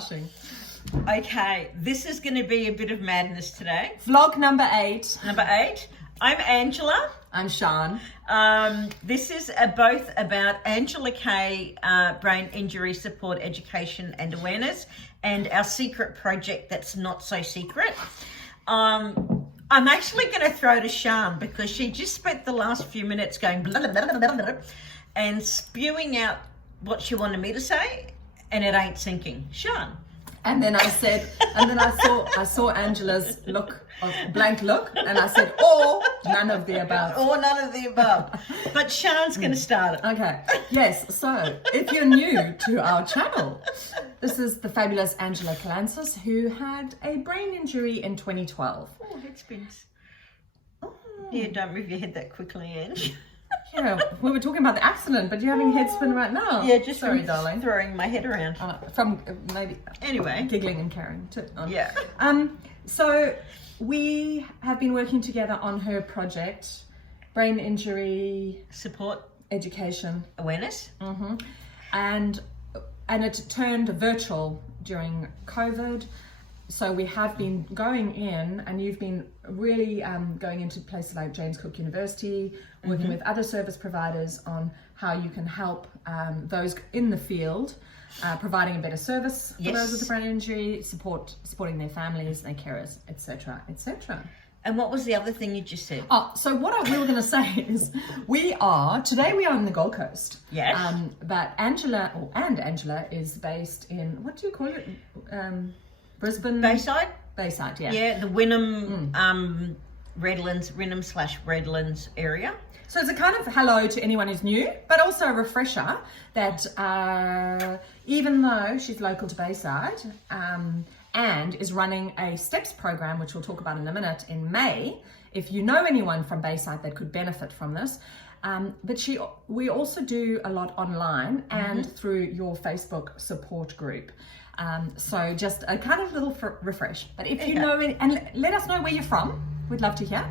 blushing. Okay, this is going to be a bit of madness today. Vlog number 8. Number 8. I'm Angela. I'm Sean. This is both about Angela Kay, brain injury support, education and awareness, and our secret project that's not so secret. I'm actually going to throw to Sean because she just spent the last few minutes going blah, blah, blah, blah, blah, and spewing out what she wanted me to say, and it ain't sinking. Sean. And then I saw Angela's look, blank look, and I said, or none of the above. Or none of the above. But Sean's going to start it. Okay. Yes. So if you're new to our channel, this is the fabulous Angela Calancis, who had a brain injury in 2012. Oh, head spins. Oh. Yeah, don't move your head that quickly, Ange. Yeah, we were talking about the accident, but you're having head spin right now. Yeah, just sorry, darling. Throwing my head around. From maybe anyway, giggling and carrying. Yeah. So we have been working together on her project, brain injury support, education, awareness, and it turned virtual during COVID. So we have been going in, and you've been really going into places like James Cook University, working with other service providers on how you can help those in the field, providing a better service for those with a brain injury, supporting their families, their carers, etc., etc. And what was the other thing you just said? Oh, so what we were going to say is today we are in the Gold Coast. Yes. But Angela is based in, what do you call it? Brisbane? Bayside? Bayside, yeah. Yeah, the Wynnum, Redlands/Redlands area. So it's a kind of hello to anyone who's new, but also a refresher that even though she's local to Bayside and is running a STEPS program, which we'll talk about in a minute, in May, if you know anyone from Bayside that could benefit from this, but we also do a lot online and through your Facebook support group. So just a kind of little refresh. But if you know any, and let us know where you're from. We'd love to hear.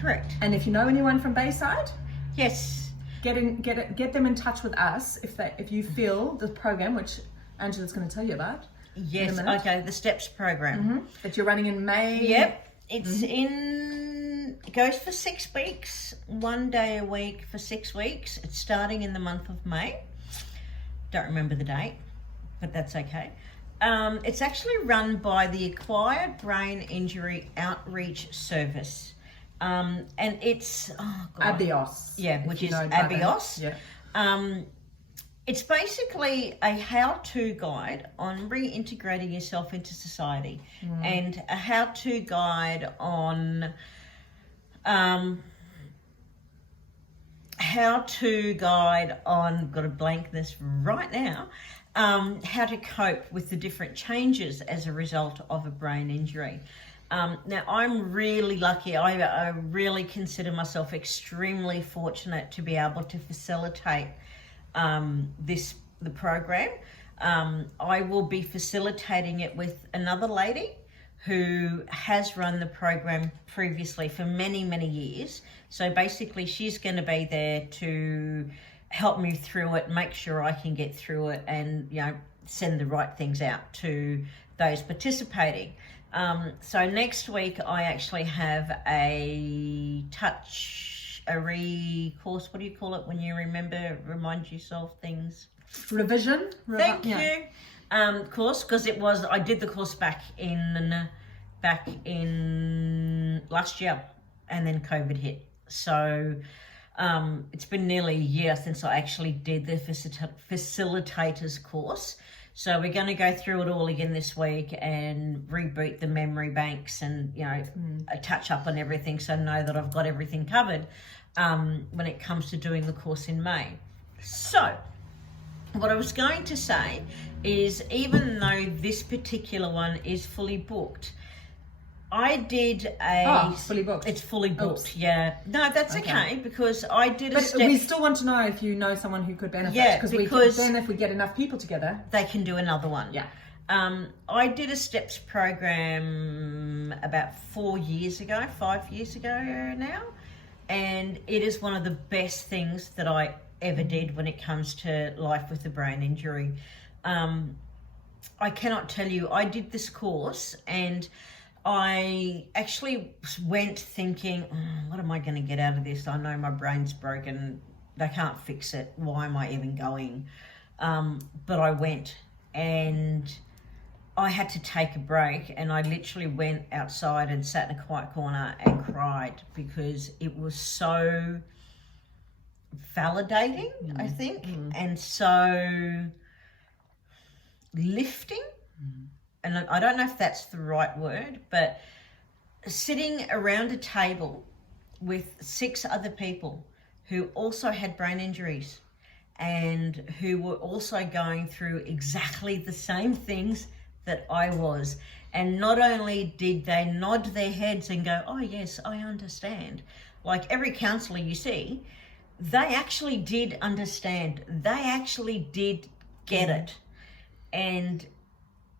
Correct. And if you know anyone from Bayside, yes, get them in touch with us if you feel the program, which Angela's going to tell you about. Yes. Okay. The STEPS program that you're running in May. Yep. It's it goes for 6 weeks, 1 day a week for 6 weeks. It's starting in the month of May. Don't remember the date, but that's okay. It's actually run by the Acquired Brain Injury Outreach Service. And it's ABIOS. Yeah, which is ABIOS. Yeah. It's basically a how-to guide on reintegrating yourself into society and a how-to guide on got a blank this right now. How to cope with the different changes as a result of a brain injury. Now, I'm really lucky. I really consider myself extremely fortunate to be able to facilitate the program. I will be facilitating it with another lady who has run the program previously for many, many years. So basically, she's going to be there to help me through it, make sure I can get through it, and send the right things out to those participating. So next week I actually have a course. What do you call it when you remind yourself things? Revision. Thank you. Course, because I did the course back in last year, and then COVID hit. So it's been nearly a year since I actually did the facilitators course. So we're going to go through it all again this week and reboot the memory banks and, touch up on everything, so know that I've got everything covered when it comes to doing the course in May. So what I was going to say is, even though this particular one is fully booked, I did fully booked. It's fully booked. Oops. Yeah. No, that's okay because I did But we still want to know if you know someone who could benefit. Yeah, because then if we get enough people together, they can do another one. Yeah. I did a STEPS program about 5 years ago now, and it is one of the best things that I ever did when it comes to life with a brain injury. I cannot tell you. I did this course and I actually went thinking, what am I going to get out of this? I know my brain's broken. They can't fix it. Why am I even going? But I went, and I had to take a break, and I literally went outside and sat in a quiet corner and cried because it was so validating, I think, and so lifting. And I don't know if that's the right word, but sitting around a table with 6 other people who also had brain injuries and who were also going through exactly the same things that I was. And not only did they nod their heads and go, oh yes, I understand. Like every counsellor you see, they actually did understand. They actually did get it. And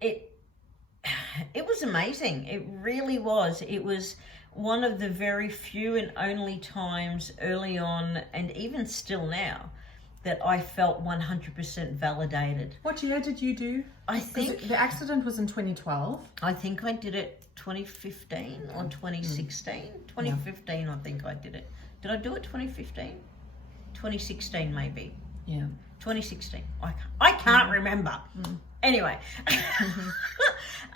it was amazing. It really was. It was one of the very few and only times early on, and even still now, that I felt 100% validated. What year did you do? I think the accident was in 2012. I think I did it 2015 or 2016. 2015, I think I did it. Did I do it 2015? 2016 maybe. Yeah. 2016. I can't remember. Anyway.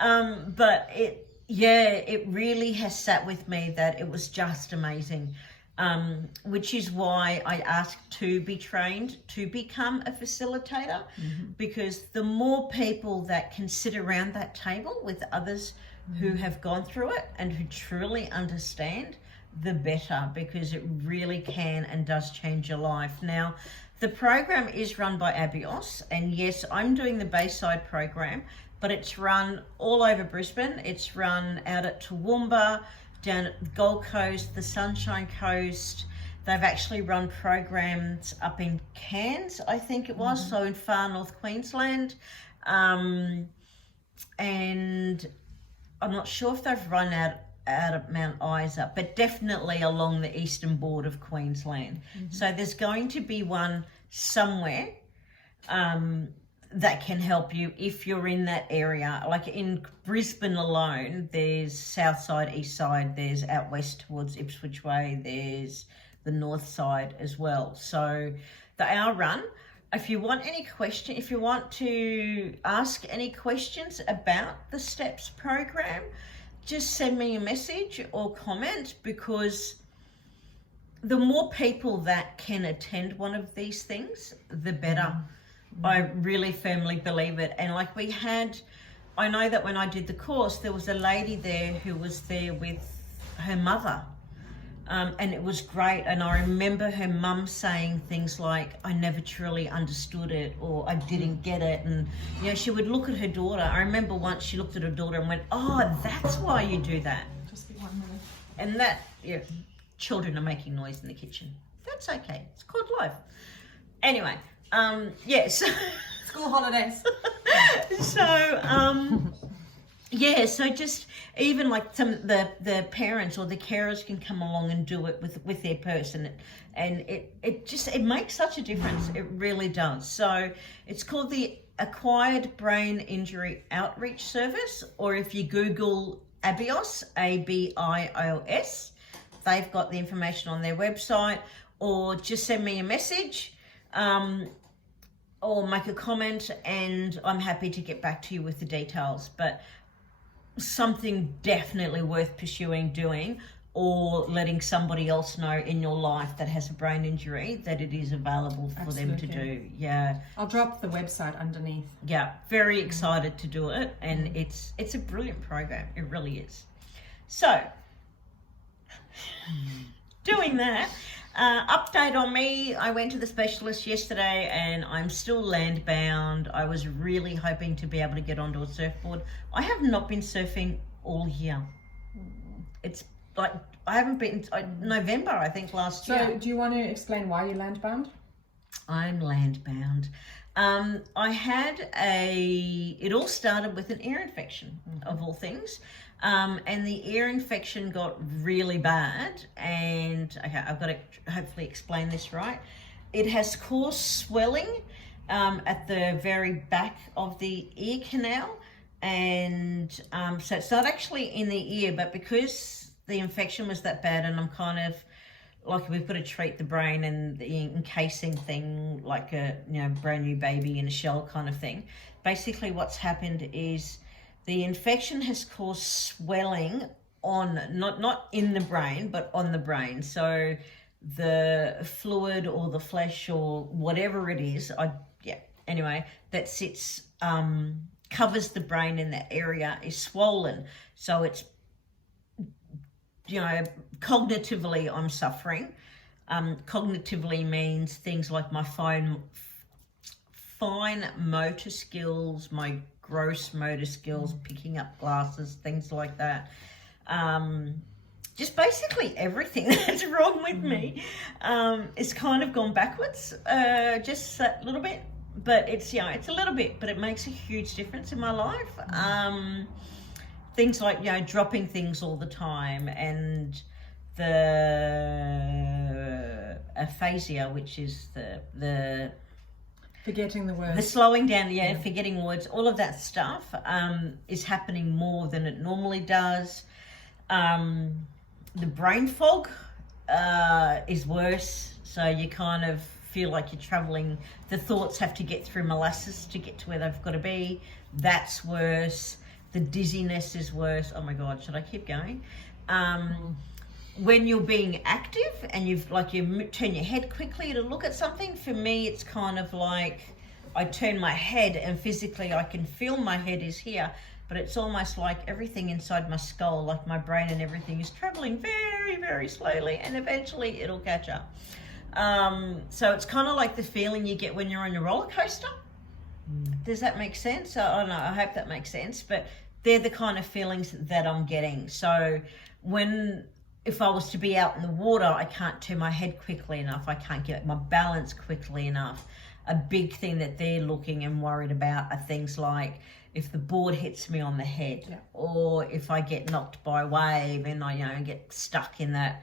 But it really has sat with me that it was just amazing. Which is why I asked to be trained to become a facilitator, because the more people that can sit around that table with others who have gone through it and who truly understand, the better, because it really can and does change your life. Now, the program is run by Abios, and yes, I'm doing the Bayside program, but it's run all over Brisbane. It's run out at Toowoomba, down at the Gold Coast, the Sunshine Coast. They've actually run programs up in Cairns, I think it was, so in far north Queensland. And I'm not sure if they've run out of Mount Isa, but definitely along the eastern border of Queensland. So there's going to be one somewhere that can help you if you're in that area. Like in Brisbane alone, there's south side, east side, there's out west towards Ipswich Way, there's the north side as well. So they are run. If you want any question, if you want to ask any questions about the STEPS program, just send me a message or comment, because the more people that can attend one of these things, the better. I really firmly believe it. And like I know that when I did the course, there was a lady there who was there with her mother. And it was great. And I remember her mum saying things like, I never truly understood it, or I didn't get it. And, you know, she would look at her daughter. I remember once she looked at her daughter and went, oh, that's why you do that. Just be 1 minute. And that, yeah, children are making noise in the kitchen. That's okay. It's called life. Anyway, yes. School holidays. So just even like the parents or the carers can come along and do it with their person, and it makes such a difference. It really does. So it's called the Acquired Brain Injury Outreach Service, or if you Google Abios, ABIOS, they've got the information on their website, or just send me a message. Or make a comment, and I'm happy to get back to you with the details. But something definitely worth doing, or letting somebody else know in your life that has a brain injury that it is available for them to do. Yeah. I'll drop the website underneath. Yeah, very excited to do it, and it's a brilliant program. It really is. So, doing that. Update on me, I went to the specialist yesterday and I'm still land bound. I was really hoping to be able to get onto a surfboard. I have not been surfing all year. It's like, I haven't been, November I think last year. So do you want to explain why you're land bound? I'm land bound. It all started with an ear infection, of all things. And the ear infection got really bad, and okay, I've got to hopefully explain this right. It has caused swelling at the very back of the ear canal. And so it's not actually in the ear, but because the infection was that bad, and I'm kind of like, we've got to treat the brain and the encasing thing like a brand new baby in a shell kind of thing. Basically what's happened is the infection has caused swelling on, not in the brain, but on the brain. So the fluid or the flesh or whatever it is, anyway, that sits, covers the brain in that area is swollen. So it's, cognitively I'm suffering. Cognitively means things like my fine motor skills, my gross motor skills, picking up glasses, things like that. Just basically everything that's wrong with me is kind of gone backwards, just that little bit. But it's it's a little bit, but it makes a huge difference in my life. Things like dropping things all the time, and the aphasia, which is the forgetting the words, the slowing down, forgetting words, all of that stuff is happening more than it normally does. The brain fog is worse, so you kind of feel like you're traveling. The thoughts have to get through molasses to get to where they've got to be. That's worse. The dizziness is worse. Oh my God, should I keep going? When you're being active and you turn your head quickly to look at something, for me it's kind of like I turn my head and physically I can feel my head is here, but it's almost like everything inside my skull, like my brain and everything, is traveling very, very slowly, and eventually it'll catch up. So it's kind of like the feeling you get when you're on a roller coaster. Does that make sense? I don't know, I hope that makes sense, but they're the kind of feelings that I'm getting. So if I was to be out in the water, I can't turn my head quickly enough. I can't get my balance quickly enough. A big thing that they're looking and worried about are things like if the board hits me on the head, or if I get knocked by a wave and I get stuck in that,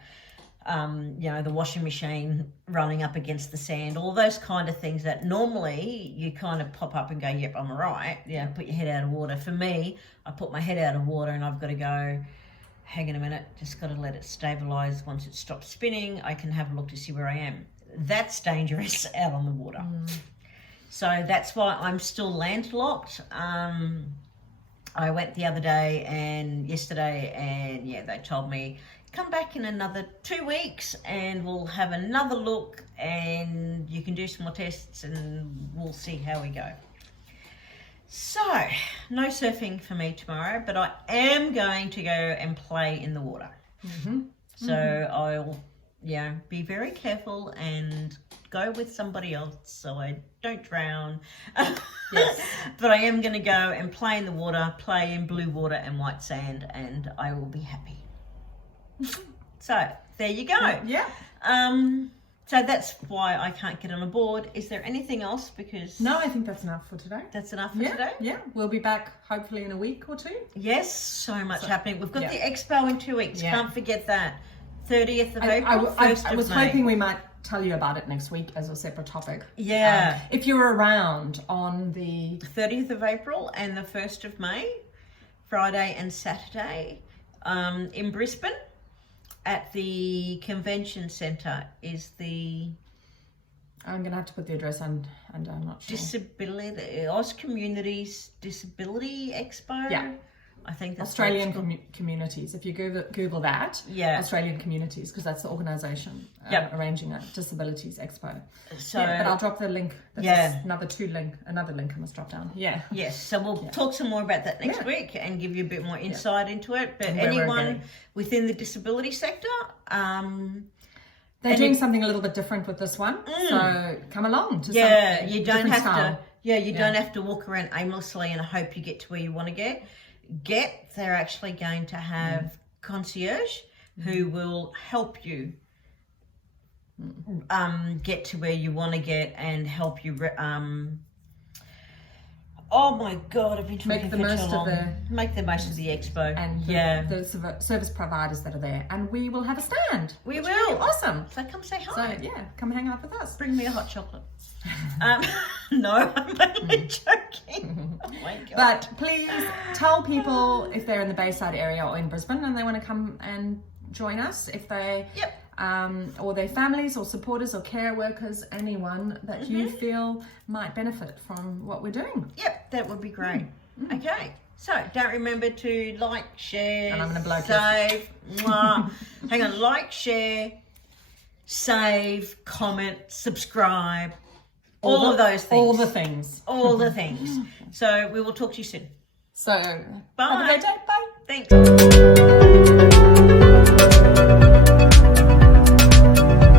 the washing machine running up against the sand, all those kind of things that normally you kind of pop up and go, yep, I'm all right. Put your head out of water. For me, I put my head out of water and I've got to go, hang on a minute, just got to let it stabilize. Once it stops spinning, I can have a look to see where I am. That's dangerous out on the water. So that's why I'm still landlocked. I went the other day and yesterday, and they told me, come back in another 2 weeks and we'll have another look and you can do some more tests and we'll see how we go. So, no surfing for me tomorrow, but I am going to go and play in the water. So I'll, be very careful and go with somebody else so I don't drown. But I am going to go and play in the water, play in blue water and white sand, and I will be happy. So there you go. So that's why I can't get on a board. Is there anything else? Because no, I think that's enough for today. That's enough for today? We'll be back hopefully in a week or two. Yes, so much happening. We've got the expo in 2 weeks. Can't forget that. 30th of April, 1st of May. I was hoping we might tell you about it next week as a separate topic. If you're around on the 30th of April and the 1st of May, Friday and Saturday, in Brisbane, at the convention centre is the... I'm going to have to put the address on, and I'm not sure. Oz Communities Disability Expo. I think that's Australian communities. If you Google that, Australian communities, because that's the organisation arranging a disabilities expo. So, but I'll drop the link. Another link I must drop down. Yes. So we'll talk some more about that next week and give you a bit more insight into it. But anyone within the disability sector, they're doing something a little bit different with this one. So come along to you don't have style. Don't have to walk around aimlessly and hope you get to where you want to get. They're actually going to have concierge who will help you get to where you want to get and help you oh my God, I've been talking for too long. Make the most of the expo and the service providers that are there, and we will have a stand. We will. Awesome. So come say hi. So come hang out with us. Bring me a hot chocolate. No, I'm only joking. Oh my God. But please tell people if they're in the Bayside area or in Brisbane and they want to come and join us, if they, or their families or supporters or care workers, anyone that you feel might benefit from what we're doing. Yep, that would be great. Okay, so don't remember to like, share, And I'm gonna blow save. Mwah. Hang on, like, share, save, comment, subscribe. All of those things. All the things. All the things. So we will talk to you soon. So, Bye. have a great day. Bye. Thanks.